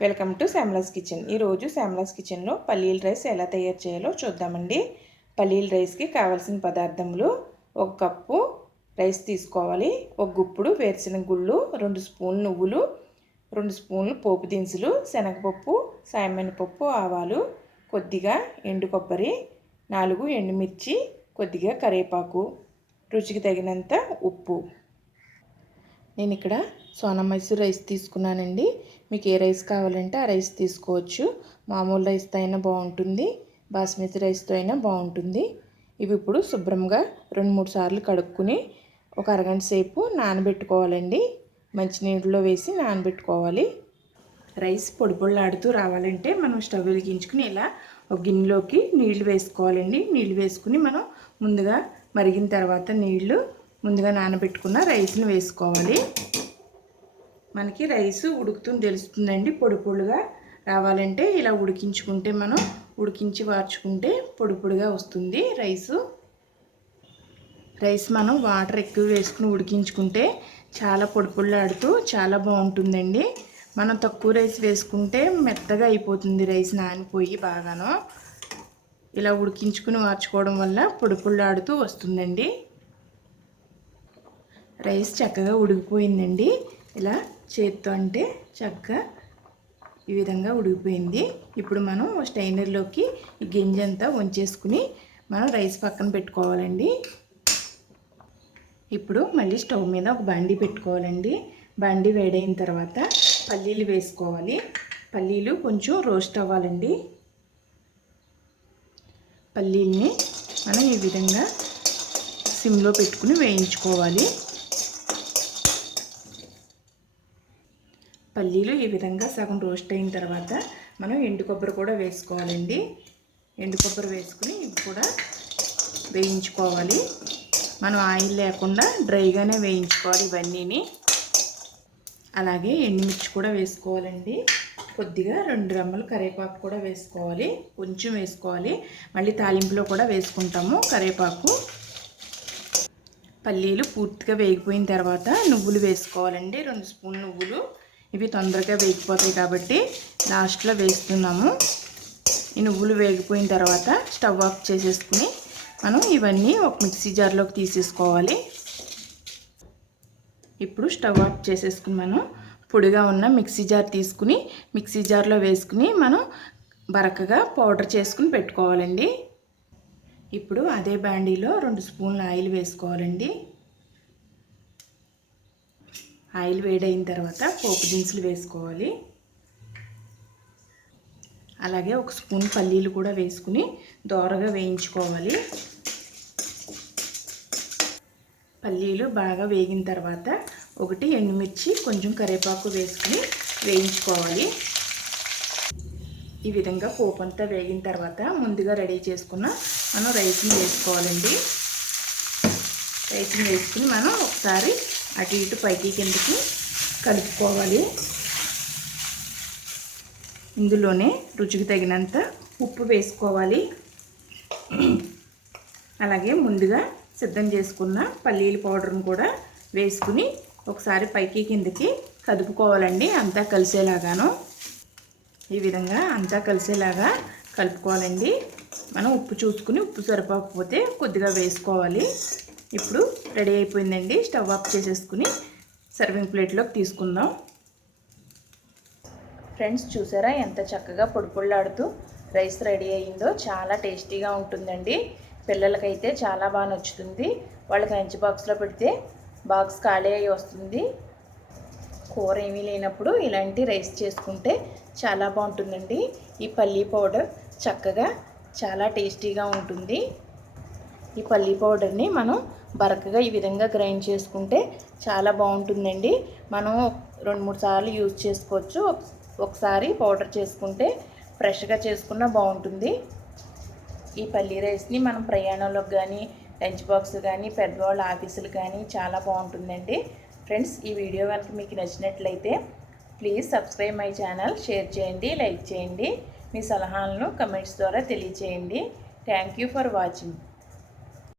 Welcome to శ్యామలాస్ kitchen. ఈరోజు శ్యామలాస్ కిచెన్లో పల్లీల రైస్ ఎలా తయారు చేయాలో చూద్దామండి. పల్లీల రైస్కి కావాల్సిన పదార్థములు: 1 కప్పు రైస్ తీసుకోవాలి, 1 గుప్పుడు వేరుశనగ గుళ్ళు, 2 స్పూన్లు నువ్వులు, 2 స్పూన్లు పోపు దినుసులు, శనగపప్పు, సాయమినపప్పు, ఆవాలు, కొద్దిగా ఎండు కొబ్బరి, 4 ఎండుమిర్చి, కొద్దిగా కరివేపాకు, రుచికి తగినంత ఉప్పు. నేను ఇక్కడ సోనా మైసూర్ రైస్ తీసుకున్నానండి. మీకు ఏ రైస్ కావాలంటే ఆ రైస్ తీసుకోవచ్చు. మామూలు రైస్తో అయినా బాగుంటుంది, బాస్మతి రైస్తో అయినా బాగుంటుంది. ఇవి ఇప్పుడు శుభ్రంగా 2-3 సార్లు కడుక్కుని ఒక అరగంట సేపు నానబెట్టుకోవాలండి. మంచినీళ్ళలో వేసి నానబెట్టుకోవాలి. రైస్ పొడి పొడిలాడుతూ రావాలంటే మనం స్టవ్ వెలిగించుకుని ఇలా ఒక గిన్నెలోకి నీళ్లు వేసుకోవాలండి. నీళ్లు వేసుకుని మనం ముందుగా మరిగిన తర్వాత ముందుగా నానబెట్టుకున్న రైస్ని వేసుకోవాలి. మనకి రైస్ ఉడుకుతుంది తెలుస్తుందండి. పొడి పొడిగా రావాలంటే ఇలా ఉడికించుకుంటే మనం ఉడికించి వార్చుకుంటే పొడి పొడిగా వస్తుంది రైస్ మనం వాటర్ ఎక్కువ వేసుకుని ఉడికించుకుంటే చాలా పొడి పొడిలాడుతూ చాలా బాగుంటుందండి. మనం తక్కువ రైస్ వేసుకుంటే మెత్తగా అయిపోతుంది రైస్, నానిపోయి బాగాను. ఇలా ఉడికించుకుని వార్చుకోవడం వల్ల పొడి పొడిలాడుతూ వస్తుందండి. రైస్ చక్కగా ఉడికిపోయిందండి. ఇలా చేత్తో అంటే చక్కగా ఈ విధంగా ఉడికిపోయింది. ఇప్పుడు మనం స్టైనర్లోకి ఈ గింజంతా వంచేసుకుని మనం రైస్ పక్కన పెట్టుకోవాలండి. ఇప్పుడు మళ్ళీ స్టవ్ మీద ఒక బండి పెట్టుకోవాలండి. బండి వేడైన తర్వాత పల్లీలు వేసుకోవాలి. పల్లీలు కొంచెం రోస్ట్ అవ్వాలండి. పల్లీల్ని మనం ఈ విధంగా సిమ్లో పెట్టుకుని వేయించుకోవాలి. పల్లీలు ఈ విధంగా సగం రోస్ట్ అయిన తర్వాత మనం ఎండు కొబ్బరి కూడా వేసుకోవాలండి. ఎండు కొబ్బరి వేసుకుని ఇవి కూడా వేయించుకోవాలి. మనం ఆయిల్ లేకుండా డ్రైగానే వేయించుకోవాలి ఇవన్నీని. అలాగే ఎండుమిర్చి కూడా వేసుకోవాలండి. కొద్దిగా 2 రెమ్మలు కరివేపాకు కూడా వేసుకోవాలి. కొంచెం వేసుకోవాలి, మళ్ళీ తాలింపులో కూడా వేసుకుంటాము కరివేపాకు. పల్లీలు పూర్తిగా వేగిపోయిన తర్వాత నువ్వులు వేసుకోవాలండి. 2 స్పూన్లు నువ్వులు. ఇవి తొందరగా వేగిపోతాయి కాబట్టి లాస్ట్లో వేస్తున్నాము. ఈ నువ్వులు వేగిపోయిన తర్వాత స్టవ్ ఆఫ్ చేసేసుకుని మనం ఇవన్నీ ఒక మిక్సీ జార్లోకి తీసేసుకోవాలి. ఇప్పుడు స్టవ్ ఆఫ్ చేసేసుకుని మనం పొడిగా ఉన్న మిక్సీ జార్ తీసుకుని మిక్సీ జార్లో వేసుకుని మనం బరకగా పౌడర్ చేసుకుని పెట్టుకోవాలండి. ఇప్పుడు అదే బాండీలో 2 స్పూన్ల ఆయిల్ వేసుకోవాలండి. ఆయిల్ వేడైన తర్వాత పోపు దినుసులు వేసుకోవాలి. అలాగే 1 స్పూన్ పల్లీలు కూడా వేసుకుని దోరగా వేయించుకోవాలి. పల్లీలు బాగా వేగిన తర్వాత 1 ఎండుమిర్చి, కొంచెం కరివేపాకు వేసుకుని వేయించుకోవాలి. ఈ విధంగా పోపు అంతా వేగిన తర్వాత ముందుగా రెడీ చేసుకున్న మనం రైస్ని వేసుకోవాలండి. రైస్ని వేసుకుని మనం ఒకసారి అటు ఇటు పైకి కిందకి కలుపుకోవాలి. ఇందులోనే రుచికి తగినంత ఉప్పు వేసుకోవాలి. అలాగే ముందుగా సిద్ధం చేసుకున్న పల్లీల పౌడర్ని కూడా వేసుకుని ఒకసారి పైకి కిందకి కలుపుకోవాలండి. అంతా కలిసేలాగాను ఈ విధంగా అంతా కలిసేలాగా కలుపుకోవాలండి. మనం ఉప్పు చూసుకుని ఉప్పు సరిపోకపోతే కొద్దిగా వేసుకోవాలి. ఇప్పుడు రెడీ అయిపోయిందండి. స్టవ్ ఆఫ్ చేసేసుకుని సర్వింగ్ ప్లేట్లోకి తీసుకుందాం. ఫ్రెండ్స్, చూసారా ఎంత చక్కగా పొడి పొడిలాడుతూ రైస్ రెడీ అయ్యిందో. చాలా టేస్టీగా ఉంటుందండి. పిల్లలకైతే చాలా బాగా నచ్చుతుంది. వాళ్ళకి లంచ్ బాక్స్లో పెడితే బాక్స్ ఖాళీ అయ్యి వస్తుంది. కూర ఏమీ లేనప్పుడు ఇలాంటి రైస్ చేసుకుంటే చాలా బాగుంటుందండి. ఈ పల్లీ పౌడర్ చక్కగా చాలా టేస్టీగా ఉంటుంది. ఈ పల్లీ పౌడర్ని మనం బరకగా ఈ విధంగా గ్రైండ్ చేసుకుంటే చాలా బాగుంటుందండి. మనం 2-3 సార్లు యూజ్ చేసుకోవచ్చు. ఒకసారి పౌడర్ చేసుకుంటే ఫ్రెష్గా చేసుకున్నా బాగుంటుంది. ఈ పల్లీ రైస్ని మనం ప్రయాణంలోకి కానీ, లంచ్ బాక్స్ కానీ, పెద్దవాళ్ళ ఆఫీసులు కానీ చాలా బాగుంటుందండి. ఫ్రెండ్స్, ఈ వీడియో కనుక మీకు నచ్చినట్లయితే please subscribe my channel, share చేయండి, లైక్ చేయండి. మీ సలహాలను కమెంట్స్ ద్వారా తెలియచేయండి. Thank you for watching.